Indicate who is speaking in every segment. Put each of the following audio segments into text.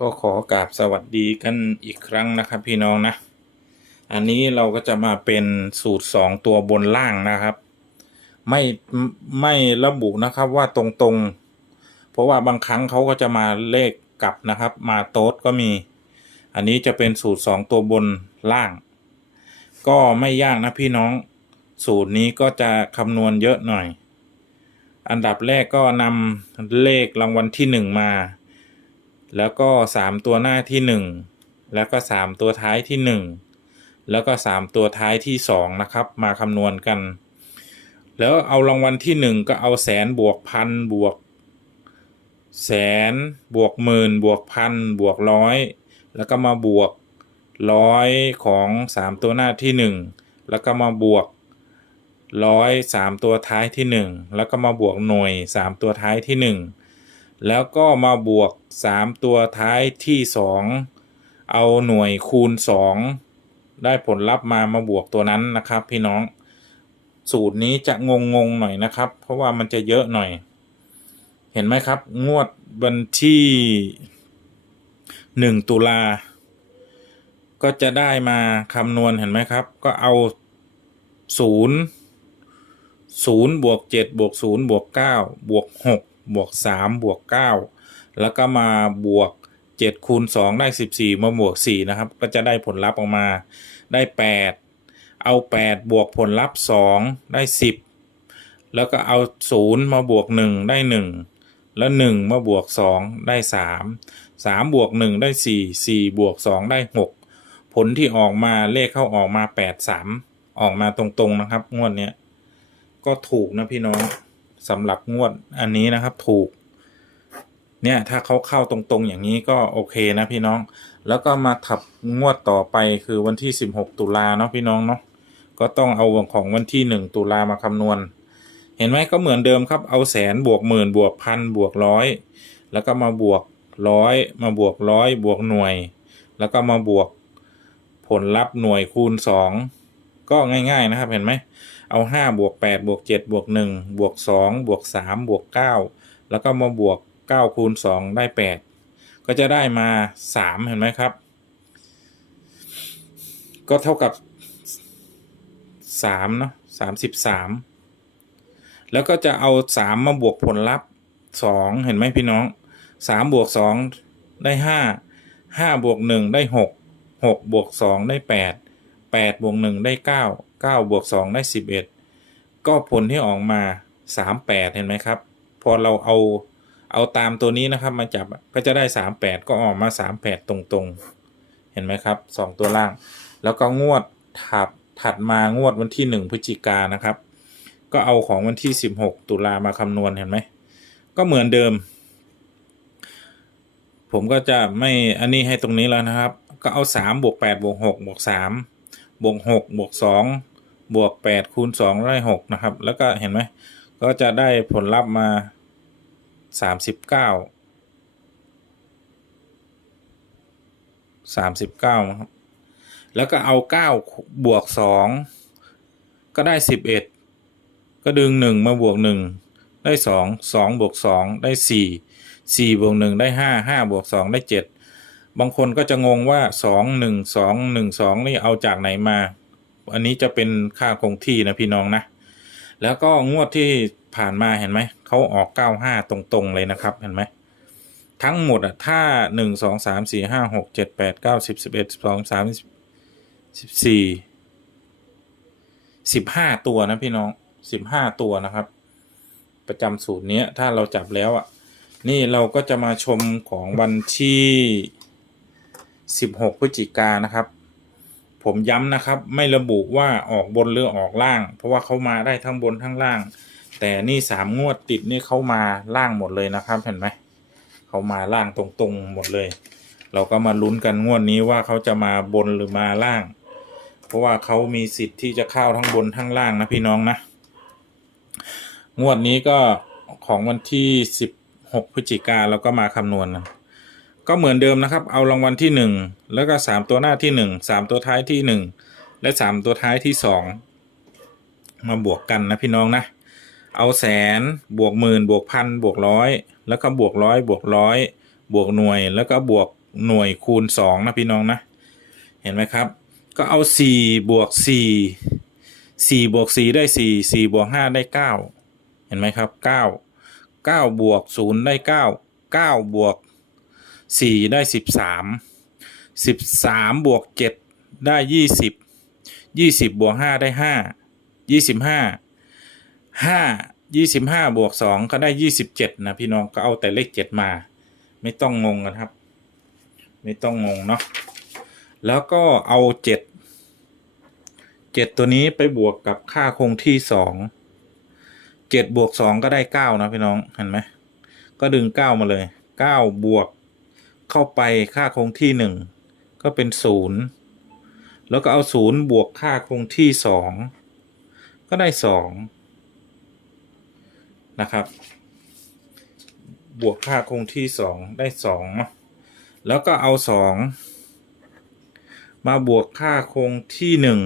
Speaker 1: ก็ขอกราบสวัสดีกันอีกครั้งนะครับพี่น้องนะ อันนี้เราก็จะมาเป็นสูตรสองตัวบนล่างนะครับ ไม่ไม่ระบุนะครับว่าตรงๆ เพราะว่าบางครั้งเขาก็จะมาเลขกลับนะครับ มาโต๊ดก็มี อันนี้จะเป็นสูตรสองตัวบนล่าง ก็ไม่ยากนะพี่น้อง สูตรนี้ก็จะคำนวณเยอะหน่อย อันดับแรกก็นำเลขรางวัลที่หนึ่งมา แล้วก็สามตัวหน้าที่หนึ่งแล้วก็สามตัวท้ายที่หนึ่งแล้วก็สามตัวท้ายที่สองนะครับ มาคำนวณกัน แล้วเอารางวัลที่หนึ่งก็เอาแสนบวกพันบวก แสนบวกหมื่นบวกพันบวกร้อยแล้วก็มาบวกร้อยของสามตัวหน้าที่หนึ่งแล้วก็มาบวกร้อยสามตัวท้ายที่หนึ่งแล้วก็มาบวกหน่วยสามตัวท้ายที่หนึ่ง แล้วก็มาบวกสามตัวท้ายที่สองเอาหน่วยคูณสองได้ผลลัพธ์มามาบวกตัวนั้นนะครับ พี่น้องสูตรนี้จะงงงๆหน่อยนะครับ เพราะว่ามันจะเยอะหน่อย เห็นไหมครับ งวดวันที่หนึ่งตุลา ก็จะได้มาคำนวณเห็นไหมครับ ก็เอาศูนย์ศูนย์บวกเจ็ดบวกศูนย์บวกเก้าบวกหก บวกสามบวกเก้าแล้วก็มาบวกเจ็ดคูณสองได้สิบสี่มาบวกสี่นะครับ ก็จะได้ผลลัพธ์ออกมาได้แปดเอาแปดบวกผลลัพธ์สองได้สิบแล้วก็เอาศูนย์มาบวกหนึ่งได้หนึ่งแล้วหนึ่งมาบวกสองได้สามสามบวกหนึ่งได้สี่สี่บวกสองได้หกผลที่ออกมาเลขเข้าออกมาแปดสามออกมาตรงๆนะครับ งวดเนี้ยก็ถูกนะพี่น้อง สำหรับงวดอันนี้นะครับถูก เนี่ยถ้าเขาเข้าตรงๆอย่างนี้ก็โอเคนะพี่น้อง แล้วก็มาถับงวดต่อไปคือวันที่ 16 ตุลาเนาะพี่น้องเนาะก็ต้องเอาของวันที่ 1 ตุลามาคำนวณ เห็นไหมก็เหมือนเดิมครับเอาแสนบวกหมื่นบวกพันบวกร้อยแล้วก็มาบวกร้อยมาบวกร้อยบวกหน่วย แล้วก็มาบวกผลลัพธ์หน่วยคูณสองก็ง่าย ๆนะครับเห็นไหม เอาห้าบวกแปดบวกเจ็ดบวกหนึ่งบวกสองบวกสามบวกเก้าแล้วก็มาบวกเก้าคูณสองได้แปดก็จะได้มาสามเห็นไหมครับ ก็เท่ากับสามเนาะสามสิบสามแล้วก็จะเอาสามมาบวกผลลัพธ์สองเห็นไหมพี่น้องสามบวกสองได้ห้าห้าบวกหนึ่งได้หกหกบวกสองได้แปดแปดบวกหนึ่งได้เก้าเก้าบวกสองได้สิบเอ็ดก็ผลที่ออกมาสามแปดเห็นไหมครับ พอเราเอาเอาตามตัวนี้นะครับมาจับก็จะได้สามแปดก็ออกมาสามแปดตรงๆ เห็นไหมครับสองตัวล่าง แล้วก็งวดถัดถัดมางวดวันที่หนึ่งพฤศจิกานนะครับ ก็เอาของวันที่สิบหกตุลามาคำนวณเห็นไหม ก็เหมือนเดิม ผมก็จะไม่อันนี้ให้ตรงนี้แล้วนะครับ ก็เอาสามบวกแปดบวกหกบวกสาม บวกหกบวกสองบวกแปดคูณสองได้หกนะครับ แล้วก็เห็นไหมก็จะได้ผลลัพธ์มาสามสิบเก้าสามสิบเก้าครับแล้วก็เอาเก้าบวกสองก็ได้สิบเอ็ดก็ดึงหนึ่งมาบวกหนึ่งได้สองสองบวกสองได้สี่สี่บวกหนึ่งได้ห้าห้าบวกสองได้เจ็ด บางคนก็จะงงว่าสองหนึ่งสองหนึ่งสองนี่เอาจากไหนมา อันนี้จะเป็นค่าคงที่นะพี่น้องนะ แล้วก็งวดที่ผ่านมาเห็นไหม เขาออกเก้าห้าตรงๆเลยนะครับเห็นไหม ทั้งหมดอะถ้าหนึ่งสองสามสี่ห้าหกเจ็ดแปดเก้าสิบสิบเอ็ดสิบสองสามสิบสี่สิบห้าตัวนะพี่น้องสิบห้าตัวนะครับ ประจำสูตรนี้ถ้าเราจับแล้วอะ นี่เราก็จะมาชมของวันที่ 16 พฤศจิกานนะครับ ผมย้ำนะครับ ไม่ระบุว่าออกบนหรือออกล่าง เพราะว่าเขามาได้ทั้งบนทั้งล่าง แต่นี่สามงวดติดนี่เขามาล่างหมดเลยนะครับ เห็นไหมเขามาล่างตรงๆหมดเลย เราก็มาลุ้นกันงวดนี้ว่าเขาจะมาบนหรือมาล่าง เพราะว่าเขามีสิทธิ์ที่จะเข้าทั้งบนทั้งล่างนะพี่น้องนะงวดนี้ก็ของวันที่ 16 พฤศจิกาเราก็มาคำนวณนะ ก็เหมือนเดิมนะครับ เอารางวัลที่หนึ่งแล้วก็สามตัวหน้าที่หนึ่งสามตัวท้ายที่หนึ่งและสามตัวท้ายที่สองมาบวกกันนะพี่น้องนะ เอาแสนบวกหมื่นบวกพันบวกร้อยแล้วก็บวกร้อยบวกร้อยบวกหน่วยแล้วก็บวกหน่วยคูณสองนะพี่น้องนะ เห็นไหมครับ ก็เอาสี่บวกสี่สี่บวกสี่ได้สี่สี่บวกห้าได้เก้าเห็นไหมครับเก้าเก้าบวกศูนย์ได้เก้าเก้าบวก สี่ได้สิบสามสิบสามบวกเจ็ดได้ยี่สิบยี่สิบบวกห้าได้ห้ายี่สิบห้าห้ายี่สิบห้าบวกสองก็ได้ยี่สิบเจ็ดนะพี่น้องก็เอาแต่เลขเจ็ดมา ไม่ต้องงงนะครับ ไม่ต้องงงเนาะแล้วก็เอาเจ็ดเจ็ดตัวนี้ไปบวกกับค่าคงที่สองเจ็ดบวกสองก็ได้เก้านะพี่น้องเห็นไหมก็ดึงเก้ามาเลยเก้าบวก เข้าไปค่าคงที่หนึ่งก็เป็นศูนย์แล้วก็เอาศูนย์บวกค่าคงที่สองก็ได้สองนะครับ บวกค่าคงที่สองได้สองแล้วก็เอาสองมาบวกค่าคงที่หนึ่ง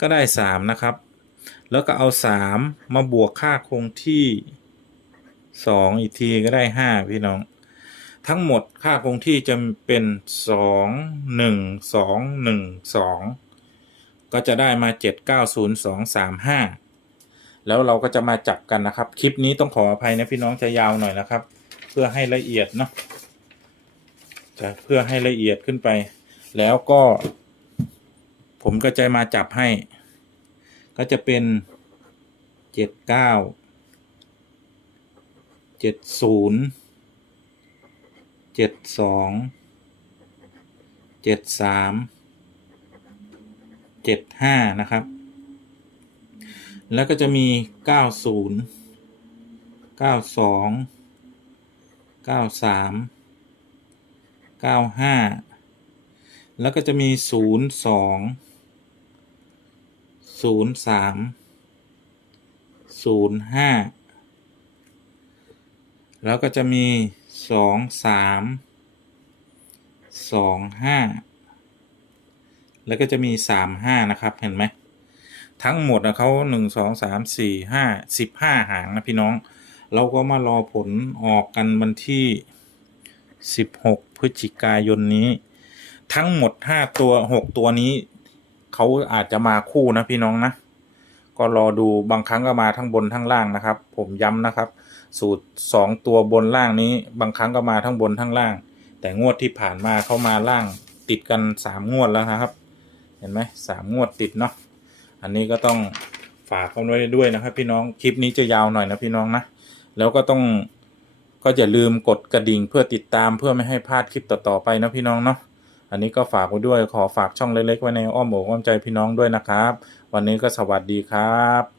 Speaker 1: ก็ได้สามนะครับ แล้วก็เอาสามมาบวกค่าคงที่สองอีกทีก็ได้ห้าพี่น้อง ทั้งหมดค่าคงที่จะเป็นสองหนึ่งสองหนึ่งสองก็จะได้มาเจ็ดเก้าศูนย์สองสามห้าแล้วเราก็จะมาจับกันนะครับ คลิปนี้ต้องขออภัยนะพี่น้องจะยาวหน่อยนะครับ เพื่อให้ละเอียดเนาะจะเพื่อให้ละเอียดขึ้นไป แล้วก็ ผมก็จะมาจับให้ ก็จะเป็นเจ็ด เจ็ดสองเจ็ดสามเจ็ดห้านะครับ แล้วก็จะมีเก้าศูนย์เก้าสองเก้าสามเก้าห้าแล้วก็จะมีศูนย์สองศูนย์สามศูนย์ห้าแล้วก็จะมี สองสามสองห้าแล้วก็จะมีสามห้านะครับ เห็นไหม ทั้งหมดนะเขาหนึ่งสองสามสี่ห้าสิบห้าหางนะพี่น้อง เราก็มารอผลออกกันวันที่สิบหกพฤศจิกายนนี้ ทั้งหมดห้าตัวหกตัวนี้ เขาอาจจะมาคู่นะพี่น้องนะ ก็รอดูบางครั้งก็มาทั้งบนทั้งล่างนะครับ ผมย้ำนะครับ สูตรสองตัวบนล่างนี้ บางครั้งก็มาทั้งบนทั้งล่าง แต่งวดที่ผ่านมาเข้ามาล่างติดกันสามงวดแล้วนะครับ เห็นไหมสามงวดติดเนาะอันนี้ก็ต้องฝากเขาไว้ด้วยนะครับ พี่น้องคลิปนี้จะยาวหน่อยนะพี่น้องนะแล้วก็ต้องก็อย่าลืมกดกระดิ่งเพื่อติดตามเพื่อไม่ให้พลาดคลิปต่อๆไปนะพี่น้องเนาะ อันนี้ก็ฝากไว้ด้วยขอฝากช่องเล็กๆไว้ในอ้อมอกอ้อมใจพี่น้องด้วยนะครับ วันนี้ก็สวัสดีครับ